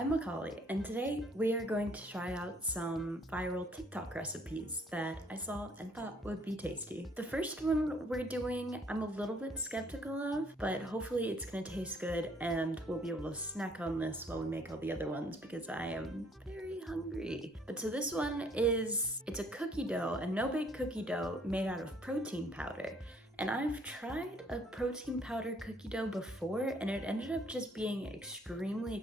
I'm McCauley, and today we are going to try out some viral TikTok recipes that I saw and thought would be tasty. The first one we're doing, I'm a little bit skeptical of, but hopefully it's gonna taste good and we'll be able to snack on this while we make all the other ones because I am very hungry. But so this one it's a cookie dough, a no-bake cookie dough made out of protein powder. And I've tried a protein powder cookie dough before and it ended up just being extremely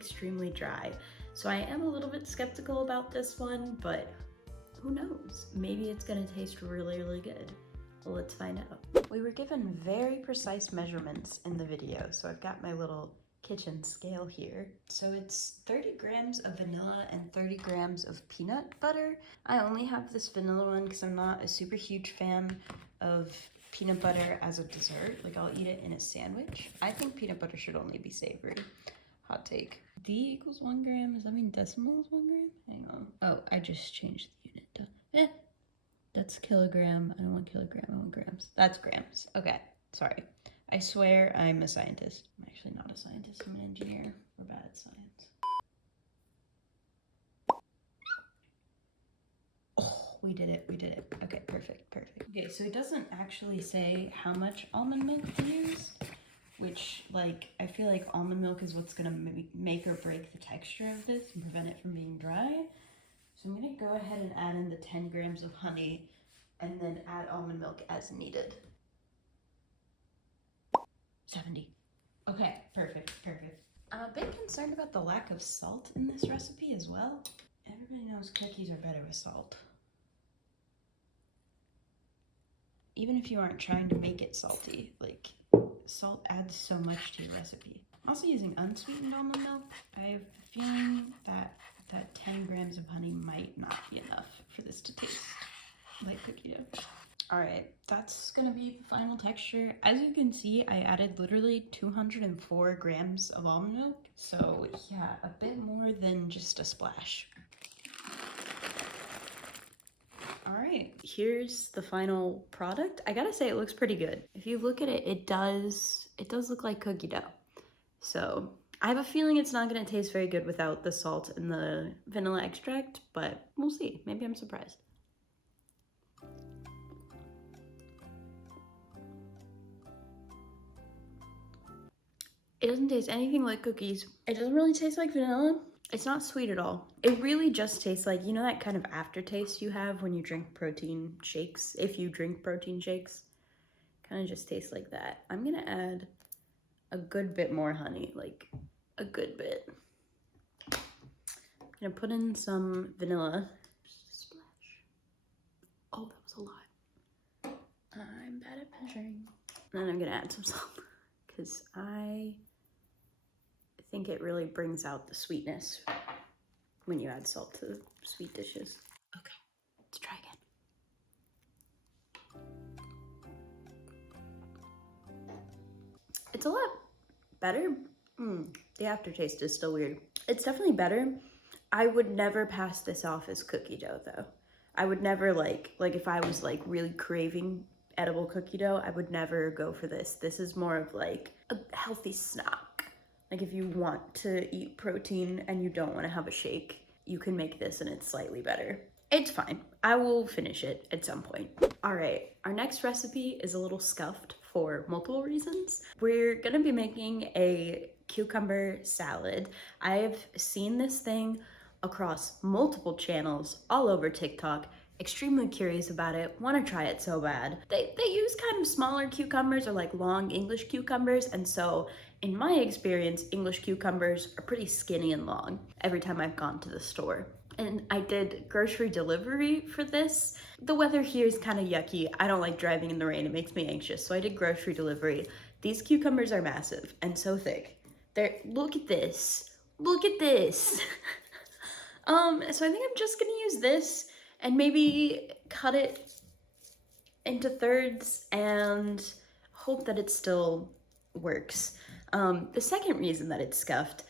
dry. So I am a little bit skeptical about this one, but who knows? Maybe it's gonna taste really good. Well, let's find out. We were given very precise measurements in the video, so I've got my little kitchen scale here. So it's 30 grams of vanilla and 30 grams of peanut butter. I only have this vanilla one because I'm not a super huge fan of peanut butter as a dessert. Like, I'll eat it in a sandwich. I think peanut butter should only be savory. Hot take. D equals 1 gram. Does that mean decimals 1 gram? Hang on. Oh, I just changed the unit to, that's kilogram. I don't want kilogram, I want grams. That's grams. Okay, sorry. I swear I'm a scientist. I'm actually not a scientist, I'm an engineer. We're bad at science. We did it. Okay, perfect. Okay, so it doesn't actually say how much almond milk to use, which, like, I feel like almond milk is what's gonna make or break the texture of this and prevent it from being dry. So I'm gonna go ahead and add in the 10 grams of honey and then add almond milk as needed. 70. Okay, perfect. I'm a bit concerned about the lack of salt in this recipe as well. Everybody knows cookies are better with salt. Even if you aren't trying to make it salty, like, salt adds so much to your recipe. I'm also using unsweetened almond milk. I have a feeling that 10 grams of honey might not be enough for this to taste like cookie dough. All right, that's gonna be the final texture. As you can see, I added literally 204 grams of almond milk. So yeah, a bit more than just a splash. All right, here's the final product. I gotta say, it looks pretty good. If you look at it, it does look like cookie dough. So I have a feeling it's not gonna taste very good without the salt and the vanilla extract, but we'll see. Maybe I'm surprised. It doesn't taste anything like cookies. It doesn't really taste like vanilla. It's not sweet at all. It really just tastes like, you know, that kind of aftertaste you have when you drink protein shakes? If you drink protein shakes, kind of just tastes like that. I'm gonna add a good bit more honey, like a good bit. I'm gonna put in some vanilla. Just a splash. Oh, that was a lot. I'm bad at measuring. And then I'm gonna add some salt because I think it really brings out the sweetness when you add salt to sweet dishes. Okay, let's try again. It's a lot better. The aftertaste is still weird. It's definitely better. I would never pass this off as cookie dough though. I would never like if I was like really craving edible cookie dough, I would never go for this. This is more of like a healthy snack. Like, if you want to eat protein and you don't want to have a shake, you can make this and it's slightly better. It's fine. I will finish it at some point. All right, our next recipe is a little scuffed for multiple reasons. We're gonna be making a cucumber salad. I have seen this thing across multiple channels all over TikTok. Extremely curious about it, want to try it so bad. They use kind of smaller cucumbers or like long English cucumbers, and so in my experience, English cucumbers are pretty skinny and long every time I've gone to the store. And I did grocery delivery for this. The weather here is kind of yucky. I don't like driving in the rain, it makes me anxious, so I did grocery delivery. These cucumbers are massive and so thick. Look at this. Look at this. So I think I'm just gonna use this and maybe cut it into thirds and hope that it still works. The second reason that it's scuffed,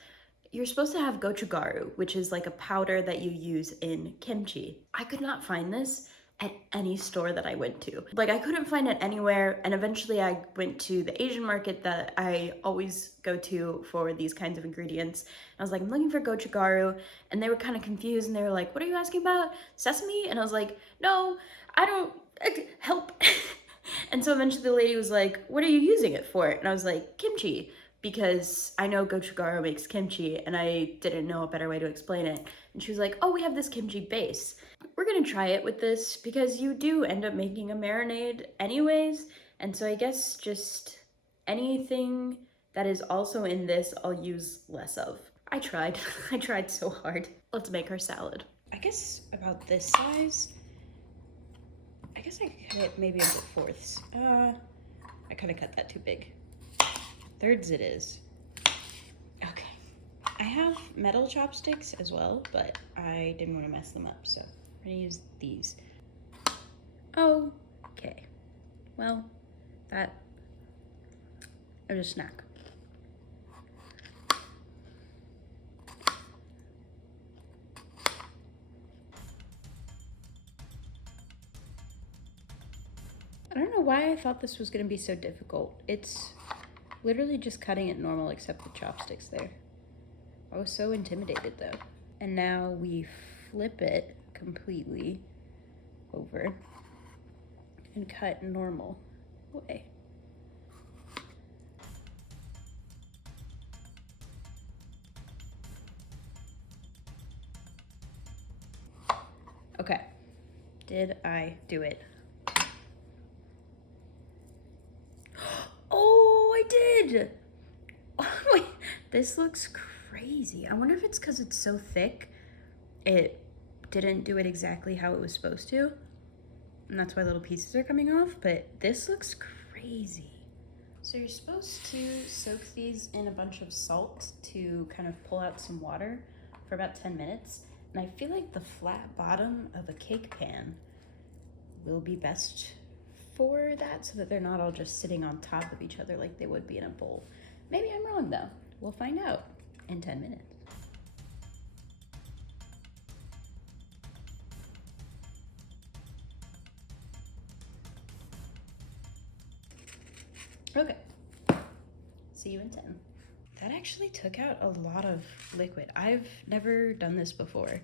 you're supposed to have gochugaru, which is like a powder that you use in kimchi. I could not find this at any store that I went to. Like, I couldn't find it anywhere, and eventually I went to the Asian market that I always go to for these kinds of ingredients. I was like, I'm looking for gochugaru, and they were kind of confused, and they were like, what are you asking about? Sesame? And I was like, no, I don't, help. And so eventually the lady was like, what are you using it for? And I was like, kimchi, because I know gochugaru makes kimchi, and I didn't know a better way to explain it. And she was like, oh, we have this kimchi base. We're gonna try it with this because you do end up making a marinade anyways, and so I guess just anything that is also in this I'll use less of. I tried. I tried so hard. Let's make our salad. I guess about this size. I guess I could cut it maybe into fourths. I kind of cut that too big. Thirds it is. Okay. I have metal chopsticks as well, but I didn't want to mess them up, so I'm gonna use these. Okay. Well, that was a snack. I don't know why I thought this was gonna be so difficult. It's literally just cutting it normal except the chopsticks there. I was so intimidated though. And now we flip it completely over and cut normal way. Okay, did I do it? Oh, I did! Oh, wait, this looks crazy. I wonder if it's because it's so thick, it didn't do it exactly how it was supposed to. And that's why little pieces are coming off, but this looks crazy. So you're supposed to soak these in a bunch of salt to kind of pull out some water for about 10 minutes. And I feel like the flat bottom of a cake pan will be best for that so that they're not all just sitting on top of each other like they would be in a bowl. Maybe I'm wrong though. We'll find out in 10 minutes. Okay, see you in 10. That actually took out a lot of liquid. I've never done this before,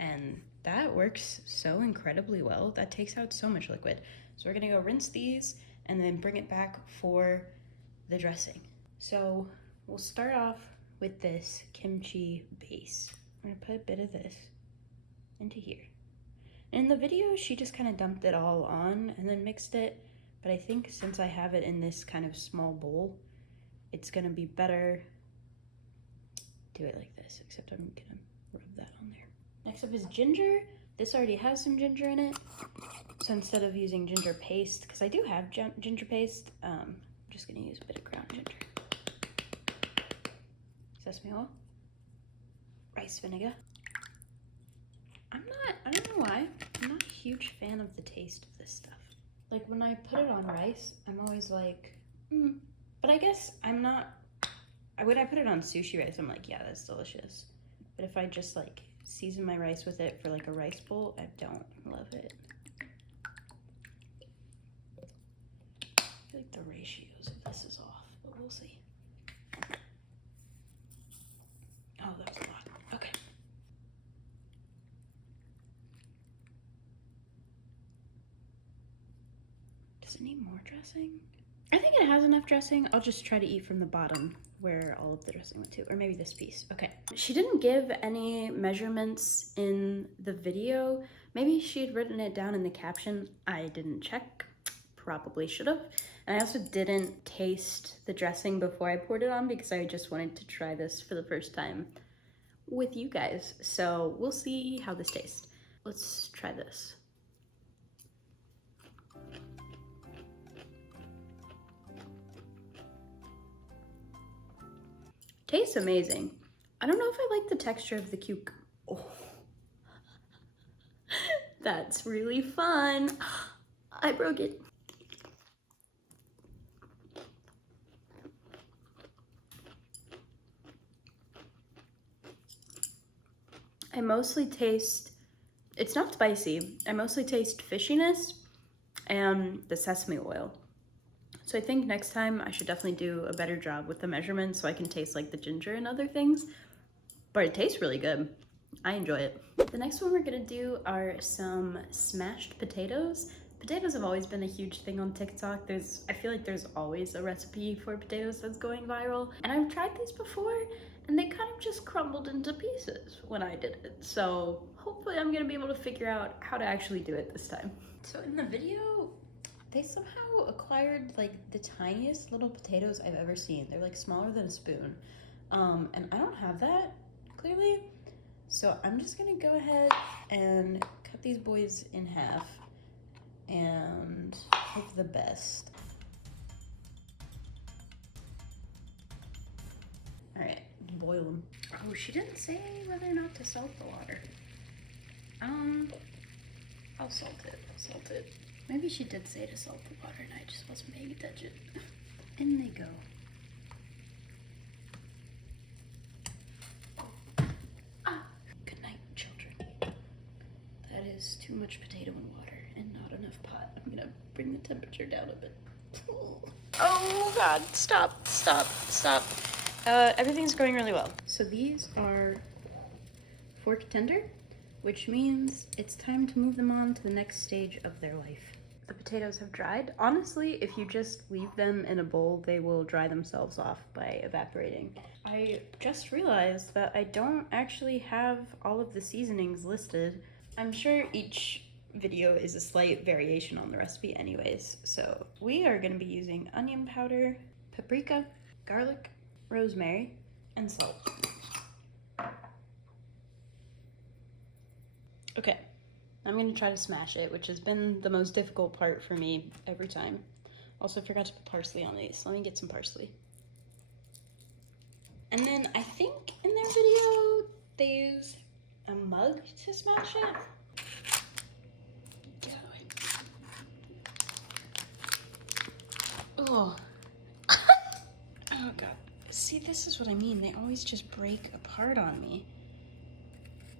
and that works so incredibly well. That takes out so much liquid. So we're gonna go rinse these and then bring it back for the dressing. So we'll start off with this kimchi base. I'm gonna put a bit of this into here. In the video, she just kind of dumped it all on and then mixed it. But I think since I have it in this kind of small bowl, it's gonna be better do it like this, except I'm gonna rub that on there. Next up is ginger. This already has some ginger in it. So instead of using ginger paste, because I do have ginger paste, I'm just gonna use a bit of ground ginger. Sesame oil. Rice vinegar. I don't know why, I'm not a huge fan of the taste of this stuff. Like when I put it on rice, I'm always like, But I guess I'm not, when I put it on sushi rice, I'm like, yeah, that's delicious. But if I just like season my rice with it for like a rice bowl, I don't love it. I feel like the ratios of this is off, but we'll see. Oh, that was a lot. Okay. Does it need more dressing? I think it has enough dressing. I'll just try to eat from the bottom where all of the dressing went to, or maybe this piece. Okay. She didn't give any measurements in the video. Maybe she'd written it down in the caption. I didn't check. Probably should have. And I also didn't taste the dressing before I poured it on because I just wanted to try this for the first time with you guys. So we'll see how this tastes. Let's try this. Tastes amazing. I don't know if I like the texture of the cucumber. Oh. That's really fun. I broke it. I mostly taste It's not spicy. I mostly taste fishiness and the sesame oil. So I think next time I should definitely do a better job with the measurements so I can taste like the ginger and other things. But it tastes really good. I enjoy it. The next one we're gonna do are some smashed potatoes. Potatoes have always been a huge thing on TikTok. I feel like there's always a recipe for potatoes that's going viral. And I've tried these before and they kind of just crumbled into pieces when I did it. So hopefully I'm gonna be able to figure out how to actually do it this time. So in the video, they somehow acquired like the tiniest little potatoes I've ever seen. They're like smaller than a spoon. And I don't have that, clearly. So I'm just gonna go ahead and cut these boys in half and hope for the best. All right, boil them. Oh, she didn't say whether or not to salt the water. I'll salt it. Maybe she did say to salt the water and I just wasn't paying attention. In they go. Good night, children. That is too much potato and water and not enough pot. I'm gonna bring the temperature down a bit. Oh God, stop. Everything's going really well. So these are fork tender, which means it's time to move them on to the next stage of their life. The potatoes have dried. Honestly, if you just leave them in a bowl, they will dry themselves off by evaporating. I just realized that I don't actually have all of the seasonings listed. I'm sure each video is a slight variation on the recipe anyways. So we are gonna be using onion powder, paprika, garlic, rosemary, and salt. Okay, I'm gonna try to smash it, which has been the most difficult part for me every time. Also forgot to put parsley on these. Let me get some parsley. And then I think in their video, they use a mug to smash it. Get out of the way. Oh. Oh God. See, this is what I mean. They always just break apart on me.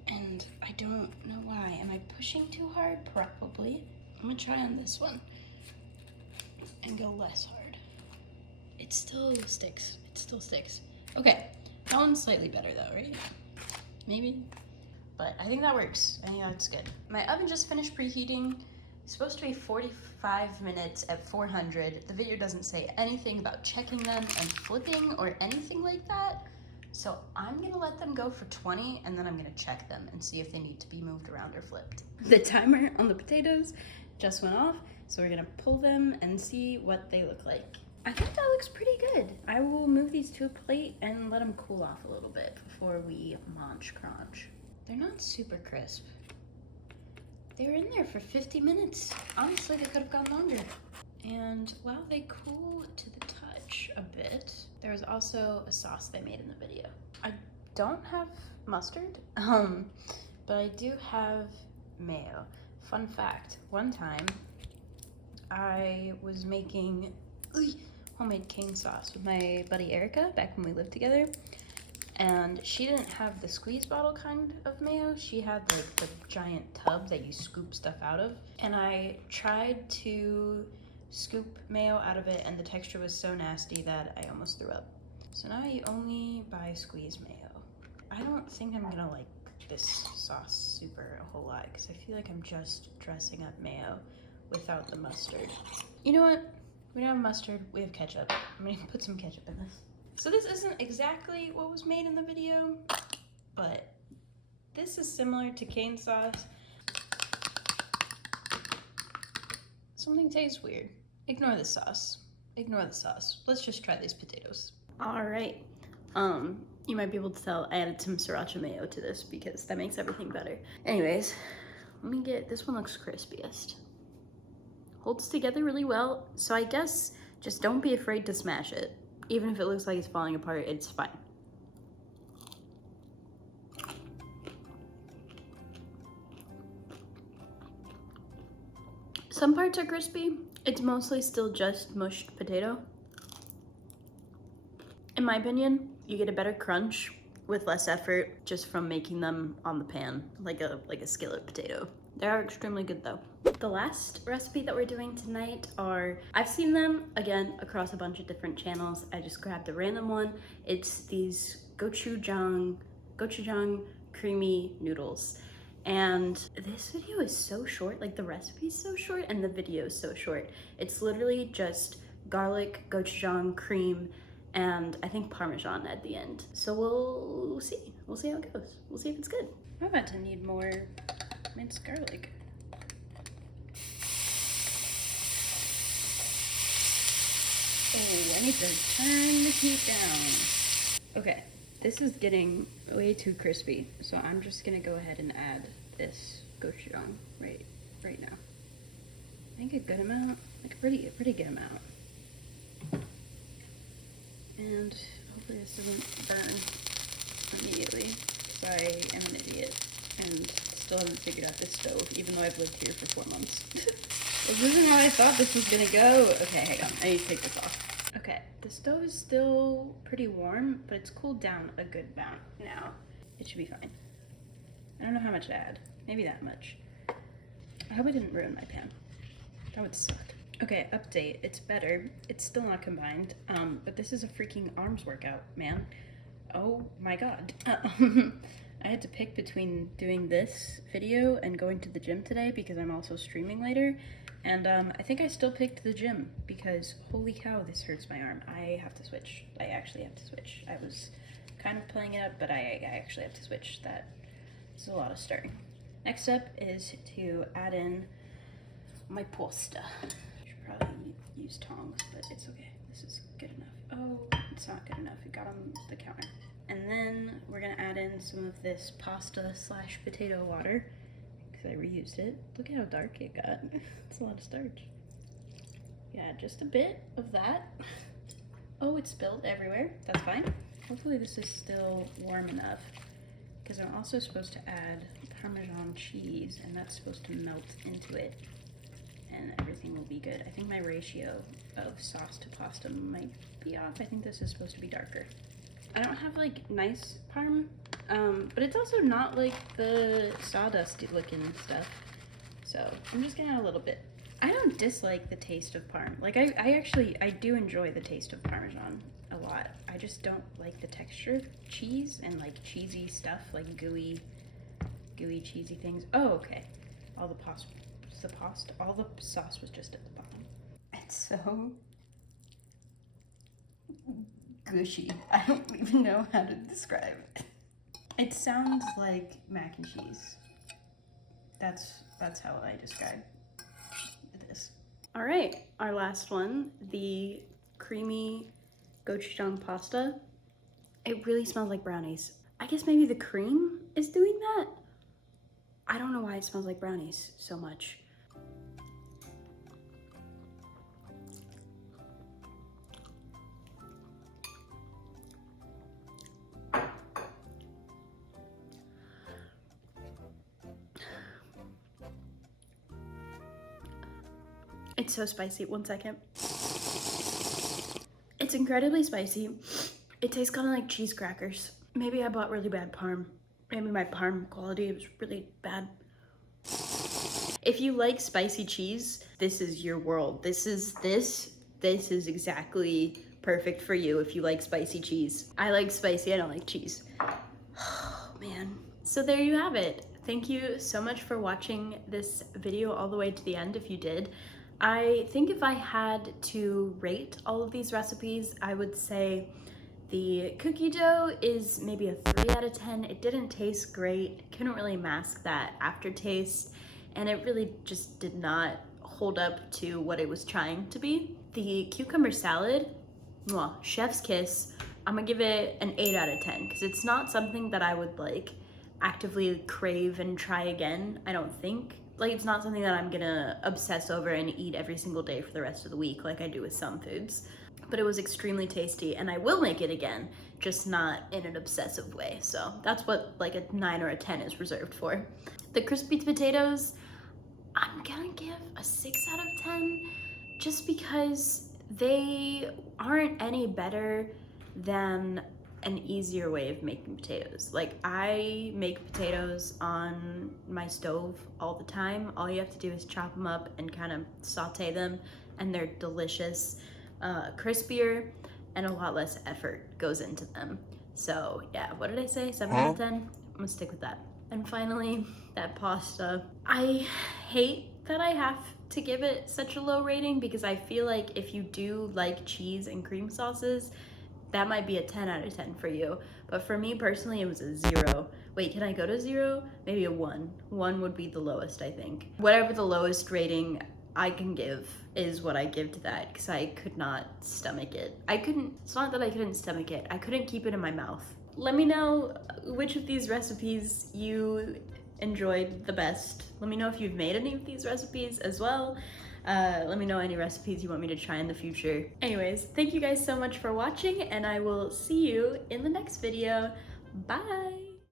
And I don't know why. Am I pushing too hard? Probably. I'm gonna try on this one and go less hard. It still sticks. Okay, that one's slightly better though, right? Maybe? But I think that works. I think that's good. My oven just finished preheating. It's supposed to be 45 minutes at 400. The video doesn't say anything about checking them and flipping or anything like that. So I'm gonna let them go for 20 and then I'm gonna check them and see if they need to be moved around or flipped. The timer on the potatoes just went off, so we're gonna pull them and see what they look like. I think that looks pretty good. I will move these to a plate and let them cool off a little bit before we munch crunch. They're not super crisp. They were in there for 50 minutes. Honestly, they could have gone longer. And while they cool to the touch a bit, there was also a sauce they made in the video. I don't have mustard, but I do have mayo. Fun fact, one time I was making homemade cane sauce with my buddy Erica back when we lived together. And she didn't have the squeeze bottle kind of mayo. She had like the giant tub that you scoop stuff out of. And I tried to scoop mayo out of it and the texture was so nasty that I almost threw up. So now I only buy squeeze mayo. I don't think I'm gonna like this sauce super a whole lot because I feel like I'm just dressing up mayo without the mustard. You know what? We don't have mustard, we have ketchup. I'm gonna put some ketchup in this. So this isn't exactly what was made in the video, but this is similar to cane sauce. Something tastes weird. Ignore the sauce. Ignore the sauce. Let's just try these potatoes. All right. You might be able to tell I added some sriracha mayo to this because that makes everything better. Anyways, let me get, this one looks crispiest. Holds together really well, so I guess just don't be afraid to smash it. Even if it looks like it's falling apart, it's fine. Some parts are crispy. It's mostly still just mushed potato. In my opinion, you get a better crunch with less effort just from making them on the pan, like a skillet potato. They are extremely good though. The last recipe that we're doing tonight are, I've seen them again across a bunch of different channels. I just grabbed a random one. It's these gochujang creamy noodles. And this video is so short, like the recipe is so short and the video is so short. It's literally just garlic, gochujang, cream, and I think Parmesan at the end. So we'll see. We'll see how it goes. We'll see if it's good. I'm about to need more minced garlic. Oh, I need to turn the heat down. Okay, this is getting way too crispy, so I'm just gonna go ahead and add this gochujang right now. I think a good amount, like a pretty good amount. And hopefully this doesn't burn immediately, because I am an idiot and still haven't figured out this stove, even though I've lived here for 4 months. This isn't how I thought this was gonna go. Okay, hang on, I need to take this off. Okay, the stove is still pretty warm, but it's cooled down a good amount now. It should be fine. I don't know how much to add. Maybe that much. I hope I didn't ruin my pan. That would suck. Okay, update. It's better. It's still not combined, but this is a freaking arms workout, man. Oh my god. I had to pick between doing this video and going to the gym today because I'm also streaming later. And I think I still picked the gym because holy cow, this hurts my arm. I have to switch. I actually have to switch. I was kind of playing it up, but I actually have to switch. That is a lot of stirring. Next up is to add in my pasta. I should probably use tongs, but it's okay. This is good enough. Oh, it's not good enough. It got on the counter. And then we're gonna add in some of this pasta slash potato water because I reused it. Look at how dark it got. It's a lot of starch. Yeah, just a bit of that. Oh, it spilled everywhere. That's fine. Hopefully this is still warm enough because I'm also supposed to add Parmesan cheese and that's supposed to melt into it and everything will be good. I think my ratio of sauce to pasta might be off. I think this is supposed to be darker. I don't have like nice parm, but it's also not like the sawdusty looking stuff. So I'm just gonna add a little bit. I don't dislike the taste of parm. Like I do enjoy the taste of Parmesan a lot. I just don't like the texture of cheese and like cheesy stuff, like gooey cheesy things. Oh, okay. All the sauce was just at the bottom. It's so gushy. I don't even know how to describe it. It sounds like mac and cheese. That's how I describe this. All right, our last one, the creamy gochujang pasta. It really smells like brownies. I guess maybe the cream is doing that. I don't know why it smells like brownies so much. It's so spicy. 1 second. It's incredibly spicy. It tastes kind of like cheese crackers. Maybe I bought really bad parm. Maybe my parm quality was really bad. If you like spicy cheese, this is your world. This is exactly perfect for you if you like spicy cheese. I like spicy, I don't like cheese. Oh man. So there you have it. Thank you so much for watching this video all the way to the end if you did. I think if I had to rate all of these recipes, I would say the cookie dough is maybe a 3 out of 10. It didn't taste great. Couldn't really mask that aftertaste, and it really just did not hold up to what it was trying to be. The cucumber salad, well, chef's kiss. I'm gonna give it an 8 out of 10 because it's not something that I would like actively crave and try again, I don't think. Like, it's not something that I'm gonna obsess over and eat every single day for the rest of the week like I do with some foods. But it was extremely tasty and I will make it again, just not in an obsessive way. So that's what like a 9 or a 10 is reserved for. The crispy potatoes, I'm gonna give a 6 out of 10 just because they aren't any better than an easier way of making potatoes. Like, I make potatoes on my stove all the time. All you have to do is chop them up and kind of saute them, and they're delicious, crispier, and a lot less effort goes into them. So yeah, what did I say? 7 out of 10? I'm gonna stick with that. And finally, that pasta. I hate that I have to give it such a low rating, because I feel like if you do like cheese and cream sauces, that might be a 10 out of 10 for you. But for me personally, it was a 0. Wait, can I go to 0? Maybe a 1. 1 would be the lowest, I think. Whatever the lowest rating I can give is what I give to that, because I could not stomach it. It's not that I couldn't stomach it, I couldn't keep it in my mouth. Let me know which of these recipes you enjoyed the best. Let me know if you've made any of these recipes as well. Let me know any recipes you want me to try in the future. Anyways, thank you guys so much for watching, and I will see you in the next video. Bye!